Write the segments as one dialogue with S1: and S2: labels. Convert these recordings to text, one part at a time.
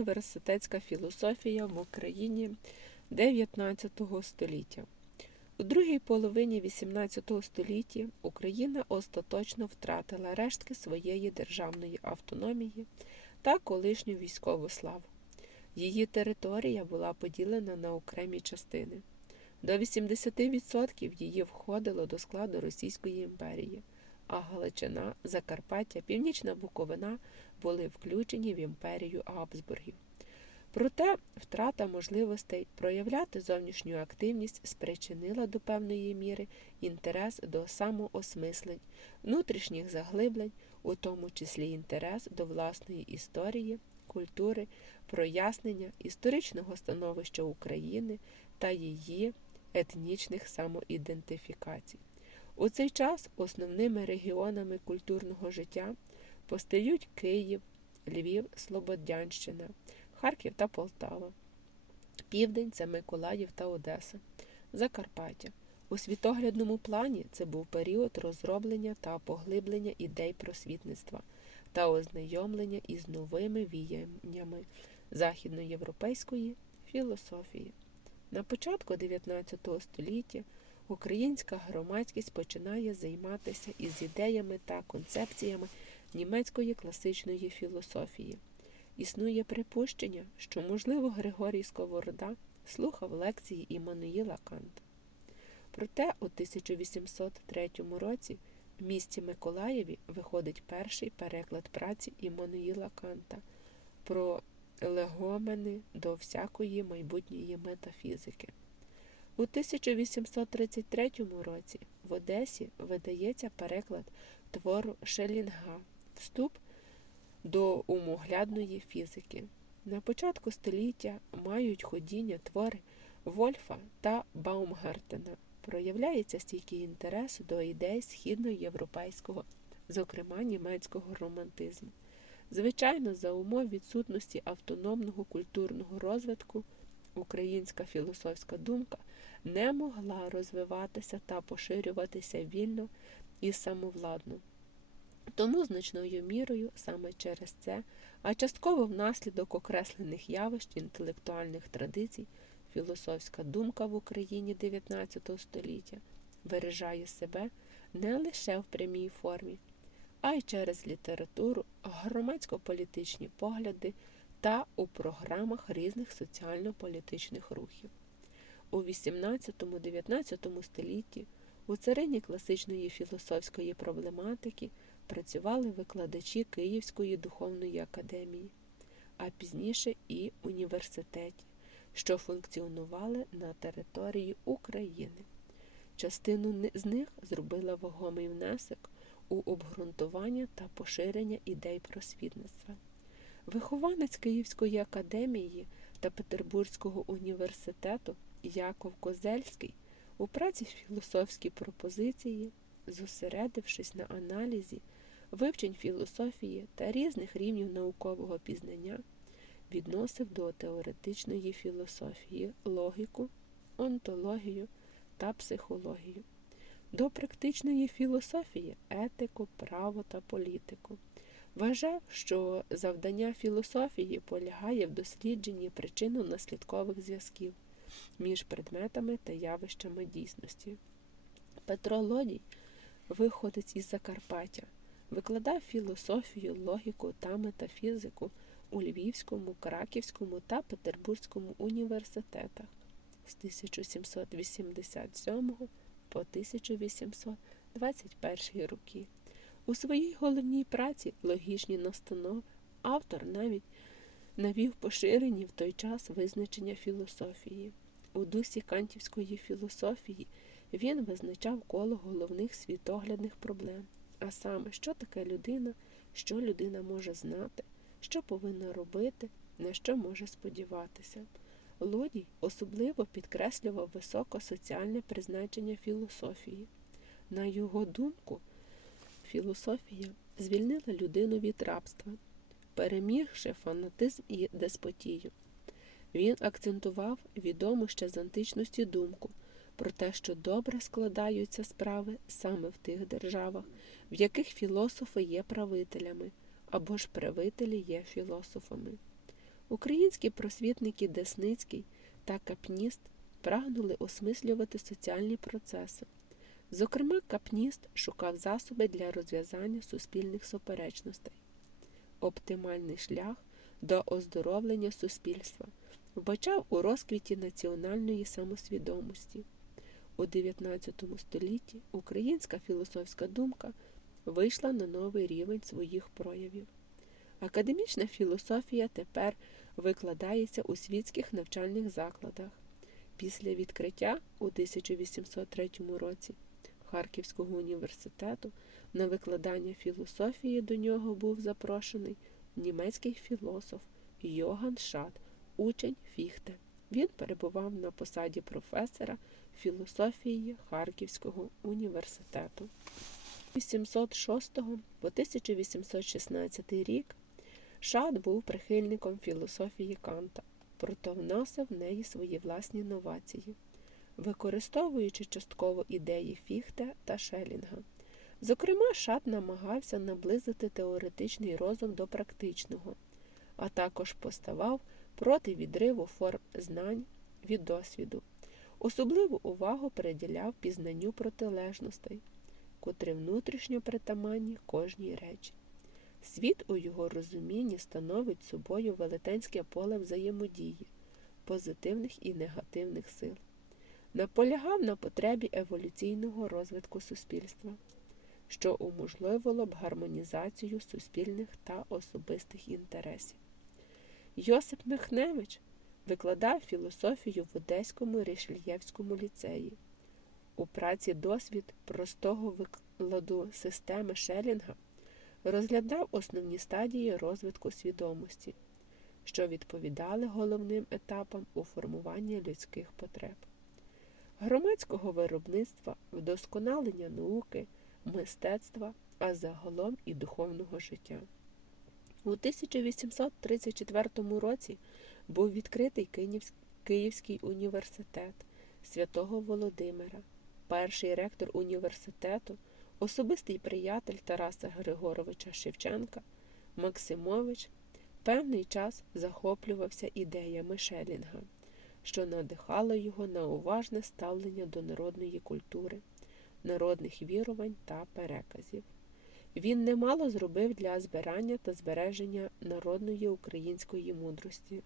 S1: університетська філософія в Україні 19 століття. У другій половині XVIII століття Україна остаточно втратила рештки своєї державної автономії та колишню військову славу. Її територія була поділена на окремі частини. До 80% її входило до складу Російської імперії, а Галичина, Закарпаття, Північна Буковина були включені в імперію Габсбургів. Проте втрата можливостей проявляти зовнішню активність спричинила до певної міри інтерес до самоосмислень, внутрішніх заглиблень, у тому числі інтерес до власної історії, культури, прояснення історичного становища України та її етнічних самоідентифікацій. У цей час основними регіонами культурного життя постають Київ, Львів, Слободянщина, Харків та Полтава. Південь це Миколаїв та Одеса, Закарпаття. У світоглядному плані це був період розроблення та поглиблення ідей просвітництва та ознайомлення із новими віяннями західноєвропейської філософії. На початку 19 століття українська громадськість починає займатися із ідеями та концепціями німецької класичної філософії. Існує припущення, що, можливо, Григорій Сковорода слухав лекції Іммануїла Канта. Проте у 1803 році в місті Миколаєві виходить перший переклад праці Іммануїла Канта про легомени до всякої майбутньої метафізики. У 1833 році в Одесі видається переклад твору Шелінга Вступ до умоглядної фізики. На початку століття мають ходіння твори Вольфа та Баумгартена. Проявляється стійкий інтерес до ідей східноєвропейського, зокрема німецького романтизму. Звичайно, за умов відсутності автономного культурного розвитку українська філософська думка не могла розвиватися та поширюватися вільно і самовладно. Тому значною мірою саме через це, а частково внаслідок окреслених явищ інтелектуальних традицій, філософська думка в Україні 19 століття виражає себе не лише в прямій формі, а й через літературу, громадсько-політичні погляди та у програмах різних соціально-політичних рухів. У 18-19 столітті у царині класичної філософської проблематики працювали викладачі Київської духовної академії, а пізніше і університеті, що функціонували на території України. Частину з них зробила вагомий внесок у обґрунтування та поширення ідей просвітництва. Вихованець Київської академії та Петербурзького університету Яков Козельський у праці філософські пропозиції, зосередившись на аналізі, вивчень філософії та різних рівнів наукового пізнання, відносив до теоретичної філософії логіку, онтологію та психологію, до практичної філософії етику, право та політику. Вважав, що завдання філософії полягає в дослідженні причинно-наслідкових зв'язків між предметами та явищами дійсності. Петро Лодій, виходець із Закарпаття, викладав філософію, логіку та метафізику у Львівському, Краківському та Петербурзькому університетах з 1787 по 1821 роки. У своїй головній праці логічні настанови автор навіть навів поширені в той час визначення філософії. У дусі кантівської філософії він визначав коло головних світоглядних проблем, а саме, що таке людина, що людина може знати, що повинна робити, на що може сподіватися. Лодій особливо підкреслював високосоціальне призначення філософії. На його думку, філософія звільнила людину від рабства, перемігши фанатизм і деспотію. Він акцентував відому ще з античності думку про те, що добре складаються справи саме в тих державах, в яких філософи є правителями, або ж правителі є філософами. Українські просвітники Десницький та Капніст прагнули осмислювати соціальні процеси. Зокрема, Капніст шукав засоби для розв'язання суспільних суперечностей. Оптимальний шлях до оздоровлення суспільства вбачав у розквіті національної самосвідомості. У XIX столітті українська філософська думка вийшла на новий рівень своїх проявів. Академічна філософія тепер викладається у світських навчальних закладах. Після відкриття у 1803 році Харківського університету на викладання філософії до нього був запрошений німецький філософ Йоган Шат, учень Фіхте. Він перебував на посаді професора філософії Харківського університету. 1806 по 1816 рік Шат був прихильником філософії Канта, проте вносив в неї свої власні новації, використовуючи частково ідеї Фіхте та Шелінга. Зокрема, Шат намагався наблизити теоретичний розум до практичного, а також поставав проти відриву форм знань від досвіду. Особливу увагу приділяв пізнанню протилежностей, котрі внутрішньо притаманні кожній речі. Світ у його розумінні становить собою велетенське поле взаємодії, позитивних і негативних сил, наполягав на потребі еволюційного розвитку суспільства, що уможливило б гармонізацію суспільних та особистих інтересів. Йосип Михневич викладав філософію в Одеському Рішельєвському ліцеї. У праці досвід простого викладу системи Шелінга розглядав основні стадії розвитку свідомості, що відповідали головним етапам у формуванні людських потреб, громадського виробництва, вдосконалення науки, мистецтва, а загалом і духовного життя. У 1834 році був відкритий Київський університет святого Володимира, перший ректор університету, особистий приятель Тараса Григоровича Шевченка, Максимович, певний час захоплювався ідеями Шелінга, що надихало його на уважне ставлення до народної культури, народних вірувань та переказів. Він немало зробив для збирання та збереження народної української мудрості.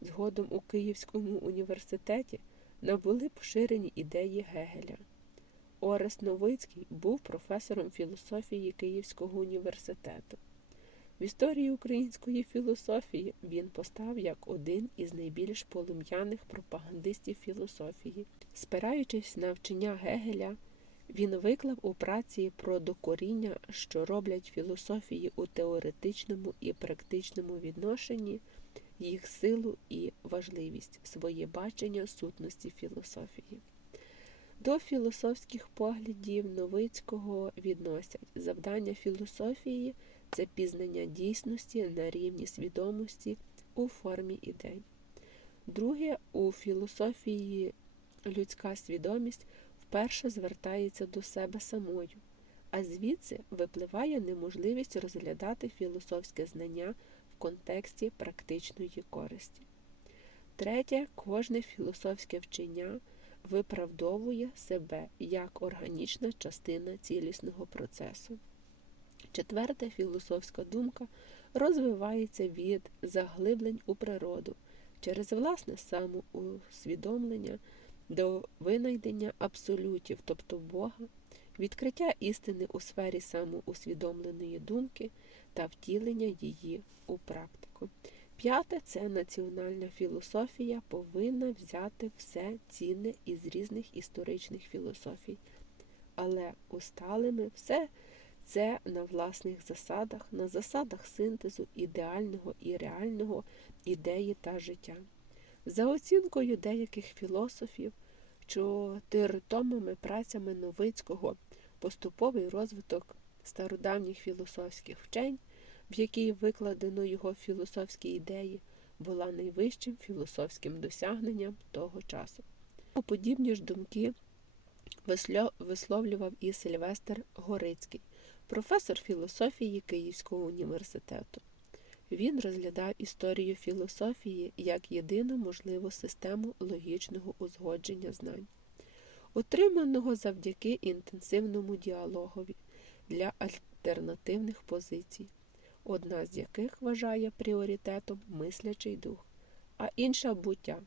S1: Згодом у Київському університеті набули поширені ідеї Гегеля. Орест Новицький був професором філософії Київського університету. В історії української філософії він постав як один із найбільш полум'яних пропагандистів філософії. Спираючись на вчення Гегеля, він виклав у праці про докоріння, що роблять філософії у теоретичному і практичному відношенні, їх силу і важливість, своє бачення сутності філософії. До філософських поглядів Новицького відносять завдання філософії це пізнання дійсності на рівні свідомості у формі ідей. Друге, у філософії людська свідомість вперше звертається до себе самою, а звідси випливає неможливість розглядати філософське знання в контексті практичної користі. Третє, кожне філософське вчення виправдовує себе як органічна частина цілісного процесу. Четверте, філософська думка розвивається від заглиблень у природу через власне самоусвідомлення до винайдення абсолютів, тобто Бога, відкриття істини у сфері самоусвідомленої думки та втілення її у практику. П'яте це національна філософія повинна взяти все цінне із різних історичних філософій, але усталими все це на власних засадах, на засадах синтезу ідеального і реального ідеї та життя. За оцінкою деяких філософів, чотиритомими працями Новицького поступовий розвиток стародавніх філософських вчень, в якій викладено його філософські ідеї, була найвищим філософським досягненням того часу. Подібні ж думки висловлював і Сильвестр Горицький, професор філософії Київського університету. Він розглядав історію філософії як єдину можливу систему логічного узгодження знань, отриманого завдяки інтенсивному діалогові для альтернативних позицій, одна з яких вважає пріоритетом мислячий дух, а інша буття.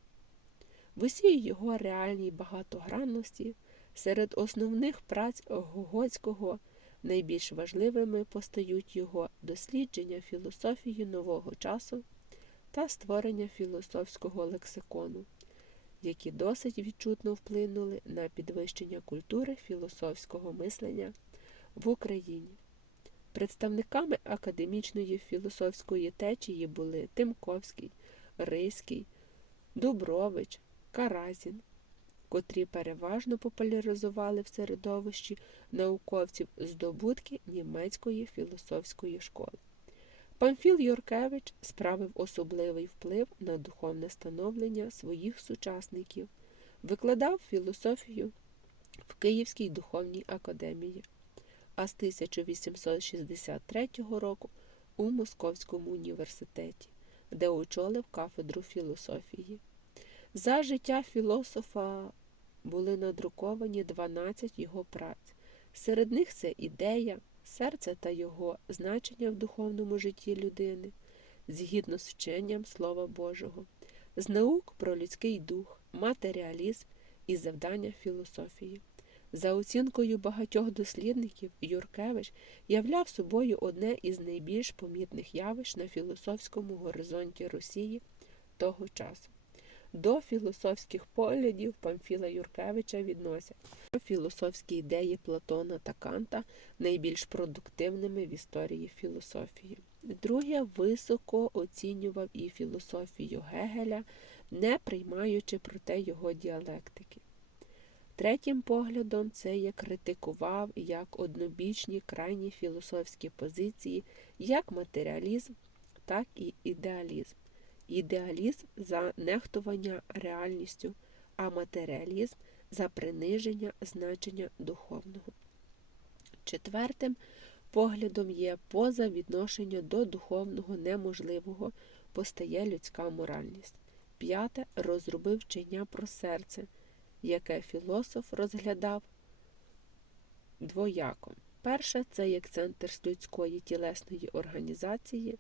S1: В усій його реальній багатогранності серед основних праць Гогоцького найбільш важливими постають його дослідження філософії нового часу та створення філософського лексикону, які досить відчутно вплинули на підвищення культури філософського мислення в Україні. Представниками академічної філософської течії були Тимковський, Ризький, Дубрович, Каразін, котрі переважно популяризували в середовищі науковців здобутки німецької філософської школи. Памфіл Юркевич справив особливий вплив на духовне становлення своїх сучасників, викладав філософію в Київській духовній академії, а з 1863 року у Московському університеті, де очолив кафедру філософії. За життя філософа були надруковані 12 його праць. Серед них це ідея, серце та його значення в духовному житті людини, згідно з вченням Слова Божого, з наук про людський дух, матеріалізм і завдання філософії. За оцінкою багатьох дослідників, Юркевич являв собою одне із найбільш помітних явищ на філософському горизонті Росії того часу. До філософських поглядів Памфіла Юркевича відносять філософські ідеї Платона та Канта найбільш продуктивними в історії філософії. Друге, високо оцінював і філософію Гегеля, не приймаючи проте його діалектики. Третім поглядом це є критикував як однобічні крайні філософські позиції, як матеріалізм, так і ідеалізм ідеалізм за нехтування реальністю, а матеріалізм за приниження значення духовного. Четвертим поглядом є поза відношення до духовного неможливого постає людська моральність. П'яте розробив вчення про серце, яке філософ розглядав двояко. Перше це як центр людської тілесної організації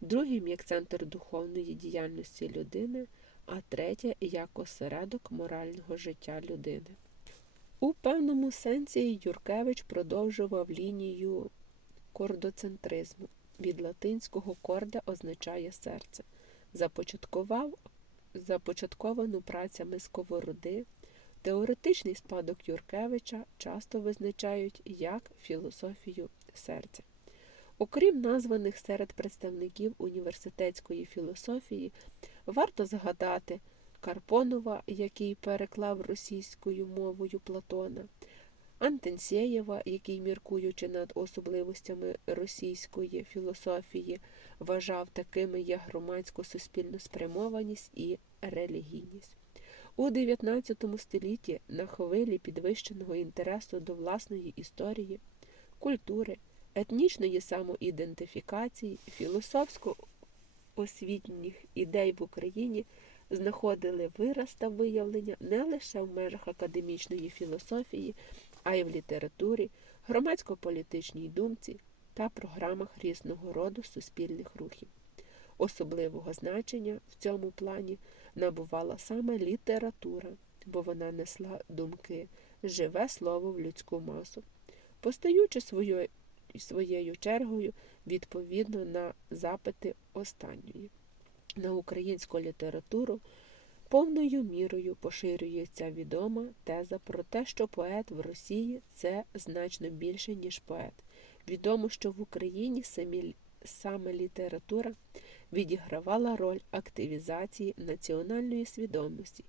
S1: другим як центр духовної діяльності людини, а третє як осередок морального життя людини. У певному сенсі Юркевич продовжував лінію кордоцентризму. Від латинського корда означає серце, започаткував започатковану працями сковороди. Теоретичний спадок Юркевича часто визначають як філософію серця. Окрім названих серед представників університетської філософії, варто згадати Карпонова, який переклав російською мовою Платона, Антенсєєва, який, міркуючи над особливостями російської філософії, вважав такими як громадсько суспільну спрямованість і релігійність. У XIX столітті на хвилі підвищеного інтересу до власної історії, культури етнічної самоідентифікації, філософсько-освітніх ідей в Україні знаходили вираз та виявлення не лише в межах академічної філософії, а й в літературі, громадсько-політичній думці та програмах різного роду суспільних рухів. Особливого значення в цьому плані набувала саме література, бо вона несла думки, живе слово в людську масу. Постаючи своєю своєю чергою відповідно на запити останньої. На українську літературу повною мірою поширюється відома теза про те, що поет в Росії це значно більше, ніж поет. Відомо, що в Україні самі, саме література відігравала роль активізації національної свідомості.